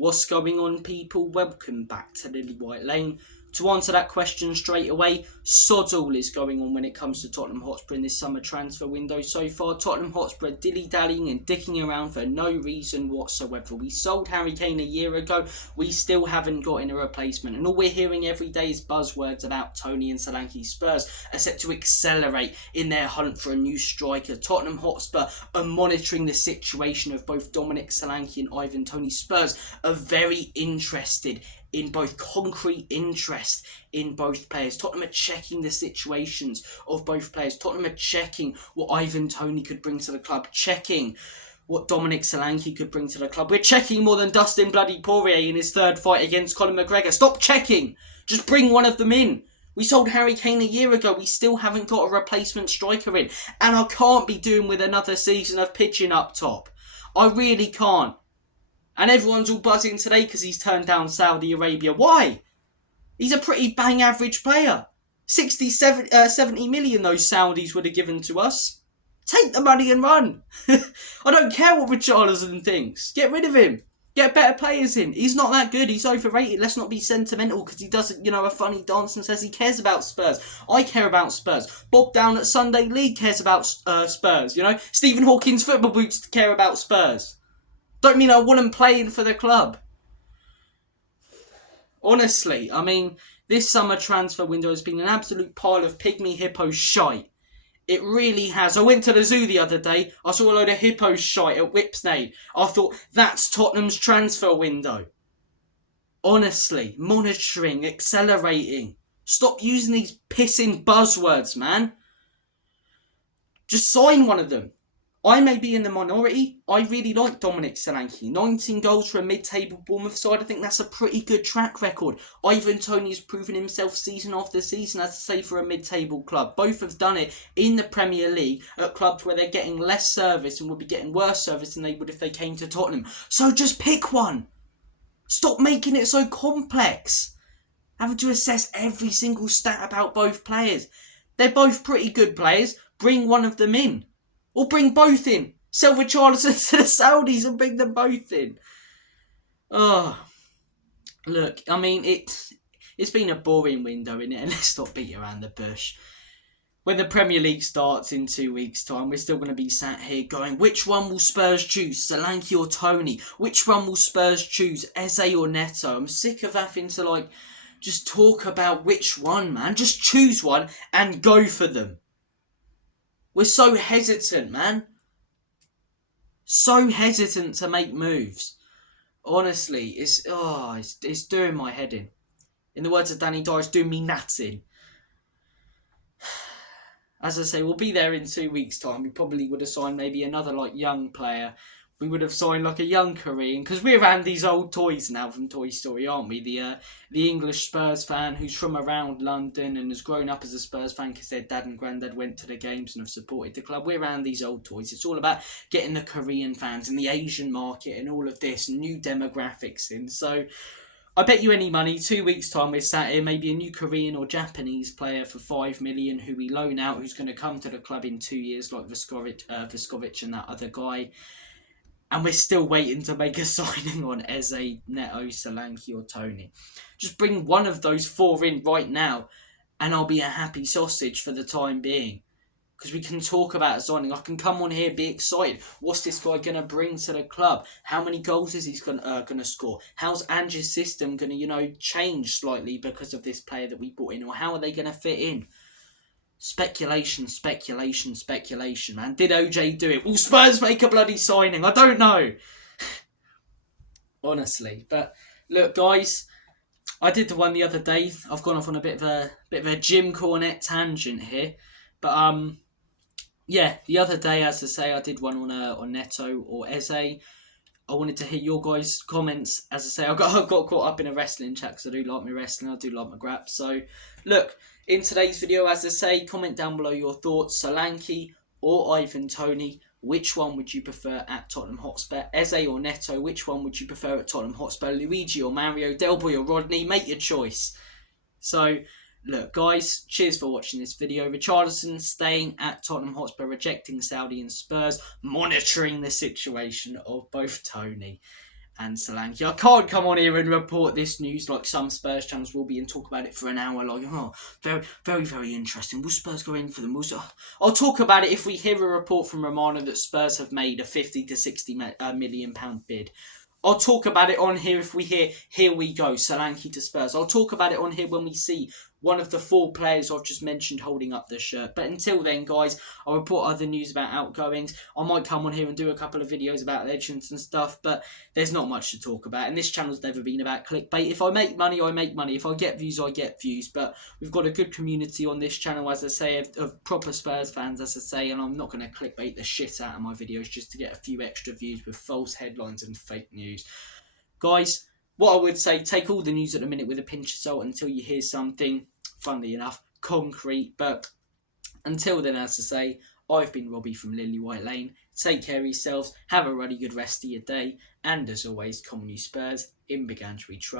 What's going on, people? Welcome back to Lily White Lane. To answer that question straight away, sod all is going on when it comes to Tottenham Hotspur in this summer transfer window so far. Tottenham Hotspur dilly-dallying and dicking around for no reason whatsoever. We sold Harry Kane a year ago, we still haven't got in a replacement, and all we're hearing every day is buzzwords about Toney and Solanke. Spurs are set to accelerate in their hunt for a new striker. Tottenham Hotspur are monitoring the situation of both Dominic Solanke and Ivan Toney. Spurs are very interested in both concrete interest in both players. Tottenham are checking the situations of both players. Tottenham are checking what Ivan Toney could bring to the club, checking what Dominic Solanke could bring to the club. We're checking more than Dustin bloody Poirier in his third fight against Conor McGregor. Stop checking. Just bring one of them in. We sold Harry Kane a year ago. We still haven't got a replacement striker in. And I can't be doing with another season of pitching up top. I really can't. And everyone's all buzzing today because he's turned down Saudi Arabia. Why? He's a pretty bang average player. 70 million those Saudis would have given to us. Take the money and run. I don't care what Richarlison thinks. Get rid of him. Get better players in. He's not that good. He's overrated. Let's not be sentimental because he does, a funny dance and says he cares about Spurs. I care about Spurs. Bob down at Sunday League cares about Spurs. Stephen Hawking's football boots care about Spurs. Don't mean I want him playing for the club. Honestly, this summer transfer window has been an absolute pile of pygmy hippo shite. It really has. I went to the zoo the other day. I saw a load of hippo shite at Whipsnade. I thought, that's Tottenham's transfer window. Honestly, monitoring, accelerating. Stop using these pissing buzzwords, man. Just sign one of them. I may be in the minority. I really like Dominic Solanke. 19 goals for a mid-table Bournemouth side. I think that's a pretty good track record. Ivan Toney has proven himself season after season, as I say, for a mid-table club. Both have done it in the Premier League at clubs where they're getting less service and would be getting worse service than they would if they came to Tottenham. So just pick one. Stop making it so complex. Having to assess every single stat about both players. They're both pretty good players. Bring one of them in. Or bring both in. Sell Richarlison to the Saudis and bring them both in. Oh, look, it's been a boring window, innit? And let's not beat around the bush. When the Premier League starts in 2 weeks' time, we're still going to be sat here going, which one will Spurs choose, Solanke or Toney? Which one will Spurs choose, Eze or Neto? I'm sick of having to, just talk about which one, man. Just choose one and go for them. We're so hesitant, man. So hesitant to make moves. Honestly, it's doing my head in. In the words of Danny Dyer, it's doing me nuts in. As I say, we'll be there in 2 weeks' time. We probably would have signed maybe another young player. We would have signed a young Korean, because we're around these old toys now from Toy Story, aren't we? The English Spurs fan who's from around London and has grown up as a Spurs fan because their dad and granddad went to the games and have supported the club. We're around these old toys. It's all about getting the Korean fans and the Asian market and all of this, new demographics in. So I bet you any money, 2 weeks' time we're sat here, maybe a new Korean or Japanese player for 5 million who we loan out, who's going to come to the club in 2 years, like Vescovic and that other guy. And we're still waiting to make a signing on Eze, Neto, Solanke or Toney. Just bring one of those four in right now and I'll be a happy sausage for the time being. Because we can talk about a signing. I can come on here, be excited. What's this guy going to bring to the club? How many goals is he going to score? How's Ange's system going to, change slightly because of this player that we brought in? Or how are they going to fit in? Speculation, man. Did OJ do it? Will Spurs make a bloody signing? I don't know. Honestly. But look, guys, I did the one the other day. I've gone off on a bit of a Jim Cornette tangent here. But the other day, as I say, I did one on Neto or Eze. I wanted to hear your guys' comments. As I say, I got caught up in a wrestling chat because I do like my wrestling. I do like my grap. So, look, in today's video, as I say, comment down below your thoughts. Solanke or Ivan Toney, which one would you prefer at Tottenham Hotspur? Eze or Neto, which one would you prefer at Tottenham Hotspur? Luigi or Mario? Del Boy or Rodney? Make your choice. So, look, guys, cheers for watching this video. Richarlison staying at Tottenham Hotspur, rejecting Saudi and Spurs, monitoring the situation of both Toney and Solanke. I can't come on here and report this news like some Spurs channels will be and talk about it for an hour. Like, oh, very, very, very interesting. Will Spurs go in for them? I'll talk about it if we hear a report from Romano that Spurs have made a 50 to 60 million pound bid. I'll talk about it on here if we hear, here we go, Solanke to Spurs. I'll talk about it on here when we see one of the 4 players I've just mentioned holding up the shirt. But until then, guys, I'll report other news about outgoings. I might come on here and do a couple of videos about legends and stuff, but there's not much to talk about. And this channel's never been about clickbait. If I make money, I make money. If I get views, I get views. But we've got a good community on this channel, as I say, of proper Spurs fans, as I say, and I'm not going to clickbait the shit out of my videos just to get a few extra views with false headlines and fake news. Guys, what I would say, take all the news at the minute with a pinch of salt until you hear something, funnily enough, concrete. But until then, as I say, I've been Robbie from Lily White Lane. Take care of yourselves, have a really good rest of your day, and as always, come on you Spurs, in Big Andrew we trust.